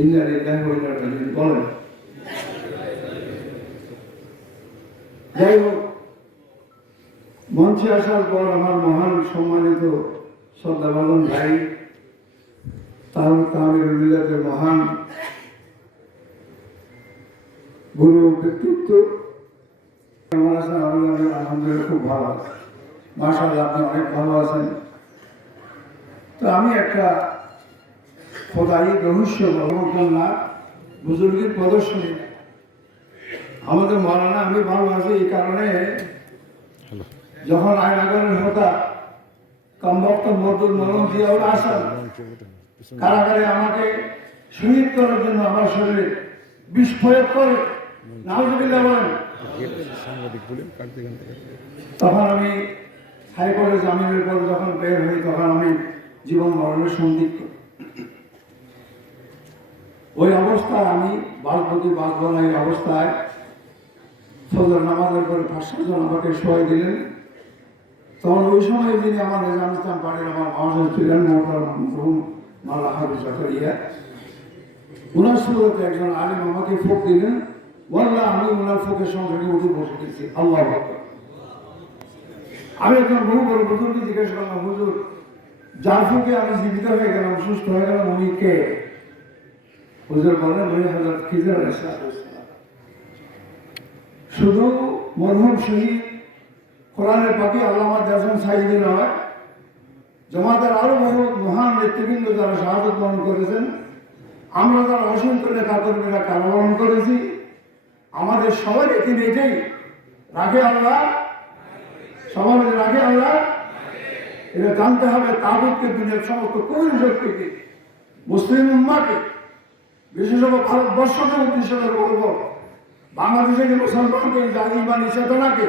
ইন্না লিল্লাহি ওয়া ইন্না ইলাইহি বলেন যাই হোক মঞ্চে আসার পর আমার মহান সম্মানিত শ্রদ্ধাভাজন ভাই, তার মিলাদের মহান গুরু ব্যক্তিত্ব, কেমন আছেন? আমি আলহামদুলিল্লাহ খুব ভালো আছি। মার্শাল্লাহ আপনি অনেক ভালো আছেন। তো আমি একটা খোদাই রহস্য না বুজুর্গের প্রদর্শনী। আমাদের মরানা আমি ভালো আছি এই কারণে যখন আয়নাগরের হতা কমবক্ত মধুর মলম দিয়ে আসান কারাগারে আমাকে শহীদ করার জন্য আমার শরীরে বিষ প্রয়োগ করে বলেন। কাটতে কাটতে তখন আমি হাইকোর্টে জামিনের পর যখন বের হই তখন আমি জীবন মরণের সন্দিগ্ধ। ওই অবস্থায় আমি বালপতি বাঁচব না এই অবস্থায় ফজর নামাজের পরে পাঁচশোজন আমাকে শোয়াই দিলেন। তখন ওই সময় যিনি আমার নিজাম ইসলাম পার্টির আমার মহাজন ছিলেন মোহতার মরহুম মালা হাবিজ জাকারিয়া। ওনার সুরতে একজন আলিম আমাকে ফোক দিলেন বললাম আমি ওনার ফোকের সঙ্গে উঠে বসে গেছি। আল্লাহ আমি একজন বহু বড় বুজুর্গকে জিজ্ঞেস করলাম, হুজুর, যার ফোকে আমি জীবিত হয়ে গেলাম, সুস্থ হয়ে গেলাম, উনি কে? হুজুর বলেন উনি হজরত খিজর। শুধু মরহুম শহীদ, কোরআনের পাখি আল্লামা দেশন সাইদি নয় জমাতের আরও মহান নেতৃবৃন্দ যারা শাহাদত বরণ করেছেন। আমরা যারা অসংখ্য নেতা কর্মীরা কারাবরণ করেছি, আমাদের সবার একটি এটাই? রাখে আল্লাহ? সবাই মিলে রাখে আল্লাহ? এটা জানতে হবে তাগুতকে দুনিয়ার সমস্ত কোন শক্তিকে? মুসলিম উম্মাকে? বিশেষত ভারতবর্ষকে উদ্দেশ্য করে বলব বাংলাদেশে যে মুসলমানকে জাতি বা নিষেধনাকে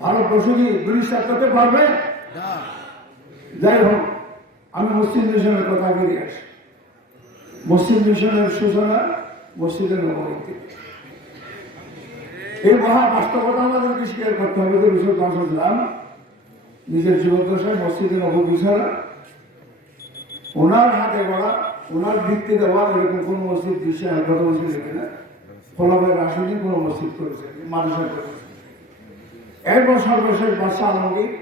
ভারতবর্ষ কি দুরিশ্বাস করতে পারবে? যাই হোক আমি মুসলিম মিশনের কথা বেরিয়ে আসি। মুসলিম মিশনের সূচনা মসজিদের নবমীতে এই মহা বাস্তবতা আমাদেরকে স্বীকার করতে হবে যে বিশ্বর দাম নিজের জীবদ্দশায় মসজিদে নবমী ছাড়া ওনার হাতে গড়া ওনার ভিত্তি দেওয়া এরকম কোনো মসজিদ বিশ্বে আর মসজিদ দেখে না? ফলাফের রাশিদি কোনো মসজিদ করেছে মানুষের করেছে। এরপর সর্বশেষ বাদশাহ আলমগীর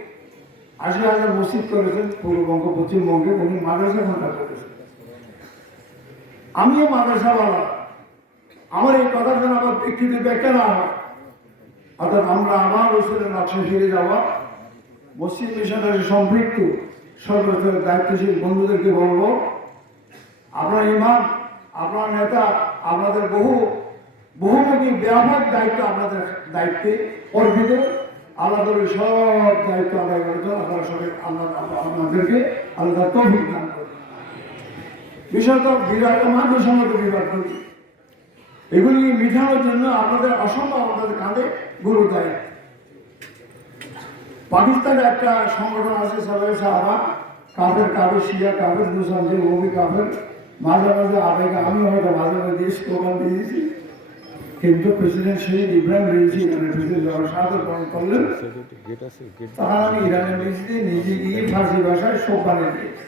আশি হাজার মসজিদ করেছেন পূর্ববঙ্গ পশ্চিমবঙ্গে উনি মাদ্রাসা ঘণ্টা করেছেন। আমিও মাদ্রাসাওয়ালা। আমার এই কথা জন্য আমার বিকৃতি ব্যাখ্যা না হয়। অর্থাৎ আমরা আমার রসুলের নকশা ফিরে যাওয়া। মসজিদ মিশনের সম্পৃক্ত সর্বস্তরের দায়িত্বশীল বন্ধুদেরকে বলব আপনার ইমাম আপনার নেতা আপনাদের বহু, বহুমুখী ব্যাপক দায়িত্ব আপনাদের দায়িত্বে অর্পিত আল্লাহ করে সব দায়িত্ব আদায় জন্য আপনারা সবাই, আল্লাহ আপনাদেরকে আল্লাহ তৌফিক দান করবেন বিশেষত বিরাট মানুষ আমাদের বিরাট করি এগুলি মিঠানোর জন্য আপনাদের অসম্ভব আপনাদের কাঁধে গুরু দেয়। পাকিস্তানে একটা সংগঠন আছে সবাই সাহাবা কাফের কাফের শিয়া, কাফের, মুসলমান ওবি কাফের। মাঝে মাঝে আবেগে আমি হয়তো মাঝে মাঝে স্লোগান দিয়েছি। কিন্তু প্রেসিডেন্ট শহীদ ইব্রাহিম রেজি এখানে প্রেসিডেন্ট জওয়ান শাহাদত বরণ করলেন। তখন আমি ইরানের মসজিদে নিজে গিয়ে ফার্সি ভাষায় সব বানিয়ে দিয়েছি।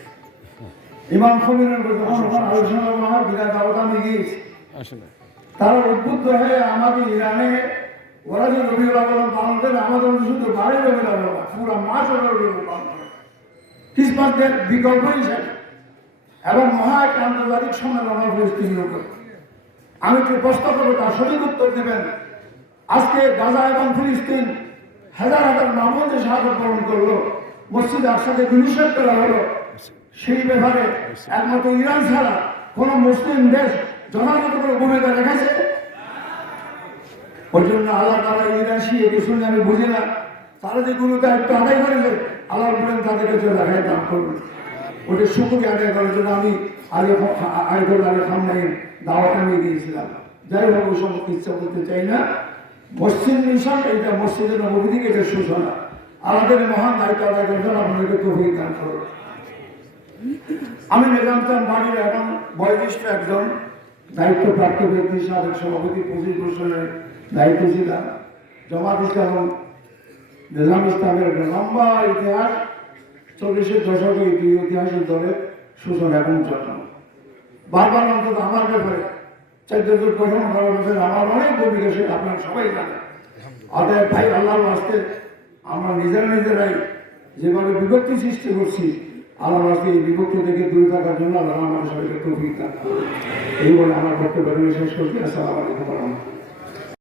ইমাম খমিরের যখন ওখানে আলোচনা করা হয় বিরাট দাওয়াত আমি গিয়েছি। তারা উদ্বুদ্ধ হয়ে আমাকে ইরানে ওরা যে রবিউল আবরণ পালন করে আমাদের শুধু বাড়ি রবিউল আবরণ পুরো মাস ওরা রবিউল পালন করে ক্রিসমাসদের বিকল্প হিসেবে এবং মহা একটা আন্তর্জাতিক সম্মেলন আমি একটু প্রশ্ন করব তার সঠিক উত্তর দেবেন? আজকে গাজা এবং ফিলিস্তিন হাজার হাজার মামুন যে সাহায্য পালন করল। মসজিদ একসাথে বিনিষেধ করা হলো। সেই ব্যাপারে একমাত্র ইরান ছাড়া কোন মুসলিম দেশ যথাযথ করে ভূমিকা রেখেছে? ওই জন্য আল্লাহ তারা ইরান শিয়ে শুনে আমি বুঝি না। তারা যে গুরু দায়িত্ব আদায় করেছে আল্লাহ বলেন তাদেরকে চলে দেখায় দান করবেন ওটা শুকুরি আদায় করার জন্য আমি আগে আইগুল আগে সামনে দাওয়াত আমি দিয়েছিলাম। যাই হোক, ওই সমস্ত ইচ্ছা করতে চাই না। মসজিদ মিশন, এটা মসজিদের নবী থেকে এটা সূচনা। আমাদের মহান দায়িত্ব আদায় করছেন আপনাদেরকে তৌফিক দান করুন। আমি নিজামতাম বাড়ির এখন বয়োজ্যেষ্ঠ একজন, দায়িত্বপ্রাপ্ত ব্যক্তি সাবেক সভাপতি পঁচিশ বছরের দায়িত্ব ছিলাম জমাত ইসলাম এবং নিজাম ইসলামের লম্বা ইতিহাস। চল্লিশের দশকে দুই ঐতিহাসিক দলের সূচনা এবং জন্ম বারবার অন্তত আমার ব্যাপারে জোট গঠন করা হয়েছে আমার অনেক ভূমিকা সে আপনারা সবাই জানেন। অতএব ভাই, আল্লাহর আসতে আমরা নিজেরা নিজেরাই যেভাবে বিভক্তি সৃষ্টি করছি আল্লাহ আসতে এই বিভক্তি থেকে দূরে থাকার জন্য আল্লাহ আমাদের সবাইকে দান এই বলে আমার বক্তব্য শেষ করছি। আসসালামু আলাইকুম